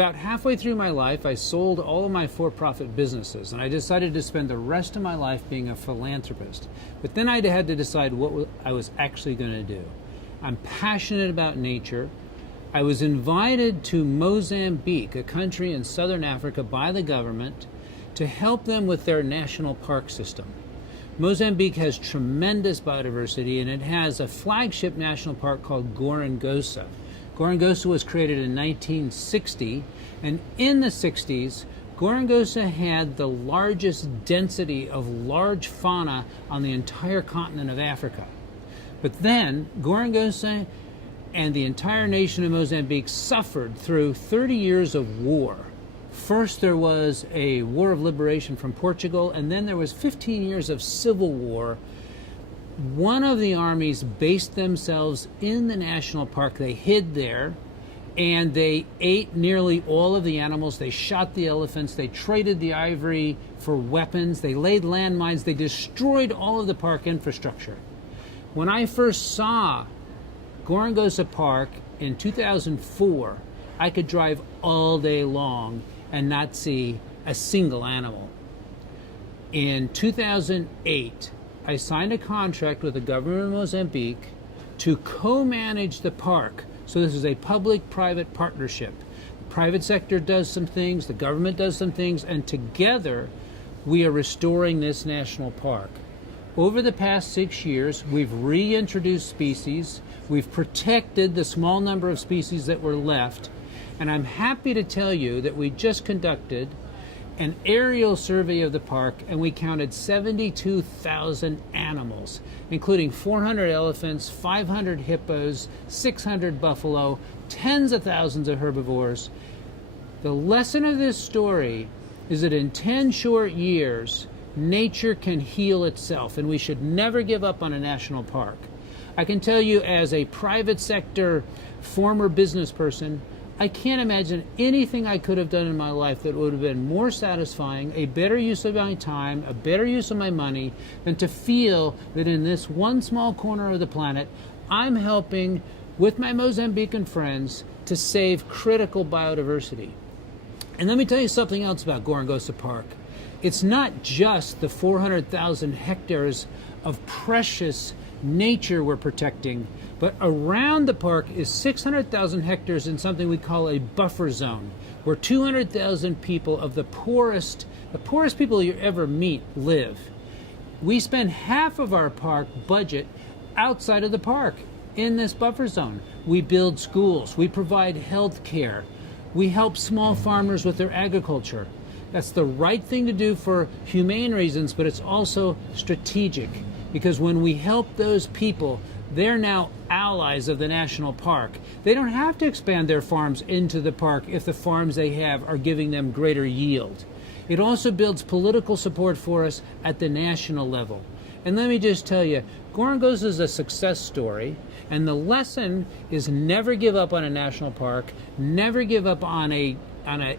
about halfway through my life, I sold all of my for-profit businesses, and I decided to spend the rest of my life being a philanthropist. But then I had to decide what I was actually going to do. I'm passionate about nature. I was invited to Mozambique, a country in southern Africa, by the government to help them with their national park system. Mozambique has tremendous biodiversity, and it has a flagship national park called Gorongosa. Gorongosa was created in 1960, and in the 60s, Gorongosa had the largest density of large fauna on the entire continent of Africa. But then, Gorongosa and the entire nation of Mozambique suffered through 30 years of war. First, there was a war of liberation from Portugal, and then there was 15 years of civil war. One of the armies based themselves in the national park. They hid there, and they ate nearly all of the animals. They shot the elephants. They traded the ivory for weapons. They laid landmines. They destroyed all of the park infrastructure. When I first saw Gorongosa Park in 2004, I could drive all day long and not see a single animal. In 2008, I signed a contract with the government of Mozambique to co-manage the park. So this is a public-private partnership. The private sector does some things, the government does some things, and together we are restoring this national park. Over the past 6 years, we've reintroduced species, we've protected the small number of species that were left, and I'm happy to tell you that we just conducted an aerial survey of the park, and we counted 72,000 animals, including 400 elephants, 500 hippos, 600 buffalo, tens of thousands of herbivores. The lesson of this story is that in 10 short years, nature can heal itself, and we should never give up on a national park. I can tell you, as a private sector former business person, I can't imagine anything I could have done in my life that would have been more satisfying, a better use of my time, a better use of my money, than to feel that in this one small corner of the planet, I'm helping, with my Mozambican friends, to save critical biodiversity. And let me tell you something else about Gorongosa Park. It's not just the 400,000 hectares of precious nature we're protecting, but around the park is 600,000 hectares in something we call a buffer zone, where 200,000 people of the poorest people you ever meet live. We spend half of our park budget outside of the park in this buffer zone. We build schools, we provide health care, we help small farmers with their agriculture. That's the right thing to do for humane reasons, but it's also strategic, because when we help those people, they're now allies of the national park. They don't have to expand their farms into the park if the farms they have are giving them greater yield. It also builds political support for us at the national level. And let me just tell you, Gorongosa is a success story, and the lesson is never give up on a national park, never give up on an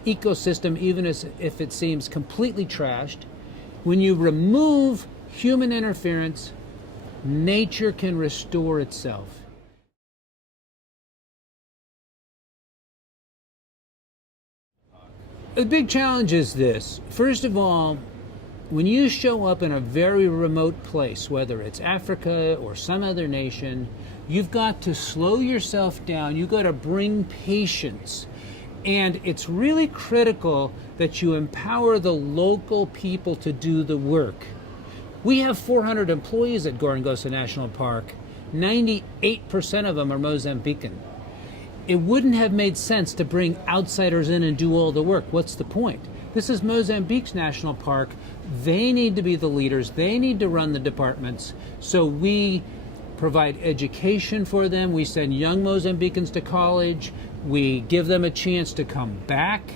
ecosystem, even if it seems completely trashed. When you remove human interference, nature can restore itself. The big challenge is this. First of all, when you show up in a very remote place, whether it's Africa or some other nation, you've got to slow yourself down. You've got to bring patience. And it's really critical that you empower the local people to do the work. We have 400 employees at Gorongosa National Park. 98% of them are Mozambican. It wouldn't have made sense to bring outsiders in and do all the work. What's the point? This is Mozambique's national park. They need to be the leaders. They need to run the departments. So we provide education for them. We send young Mozambicans to college. We give them a chance to come back.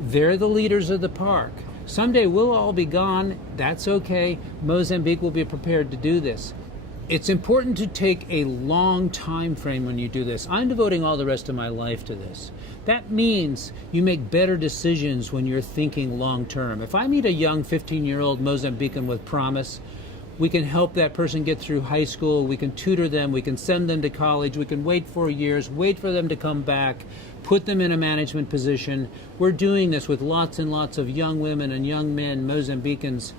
They're the leaders of the park. Someday we'll all be gone. That's okay. Mozambique will be prepared to do this. It's important to take a long time frame when you do this. I'm devoting all the rest of my life to this. That means you make better decisions when you're thinking long term. If I meet a young 15-year-old Mozambican with promise, we can help that person get through high school, we can tutor them, we can send them to college, we can wait 4 years, wait for them to come back, put them in a management position. We're doing this with lots and lots of young women and young men, Mozambicans,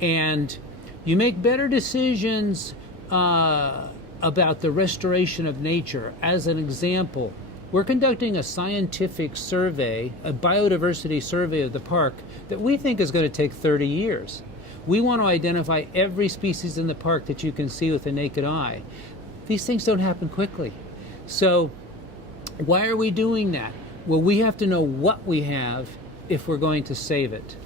and you make better decisions about the restoration of nature. As an example, we're conducting a scientific survey, a biodiversity survey of the park that we think is going to take 30 years. We want to identify every species in the park that you can see with the naked eye. These things don't happen quickly. So why are we doing that? Well, we have to know what we have if we're going to save it.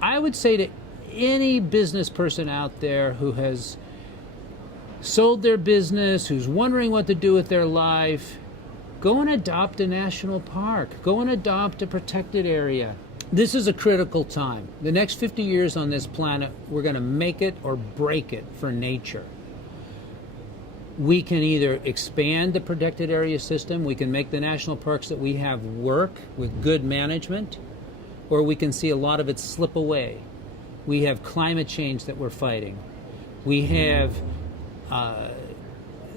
I would say to any business person out there who has sold their business, who's wondering what to do with their life, go and adopt a national park. Go and adopt a protected area. This is a critical time. The next 50 years on this planet, we're going to make it or break it for nature. We can either expand the protected area system, we can make the national parks that we have work with good management, or we can see a lot of it slip away. We have climate change that we're fighting. We have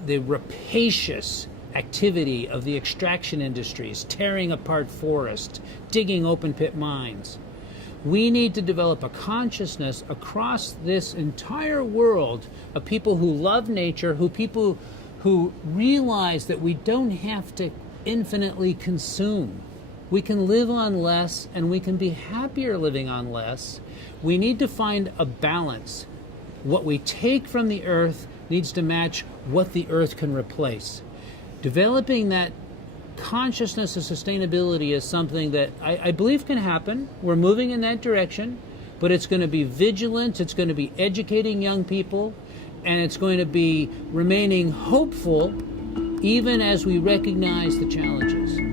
the rapacious activity of the extraction industries, tearing apart forests, digging open pit mines. We need to develop a consciousness across this entire world of people who love nature, people who realize that we don't have to infinitely consume. We can live on less, and we can be happier living on less. We need to find a balance. What we take from the earth needs to match what the earth can replace. Developing that consciousness of sustainability is something that I believe can happen. We're moving in that direction, but it's going to be vigilant, it's going to be educating young people, and it's going to be remaining hopeful even as we recognize the challenges.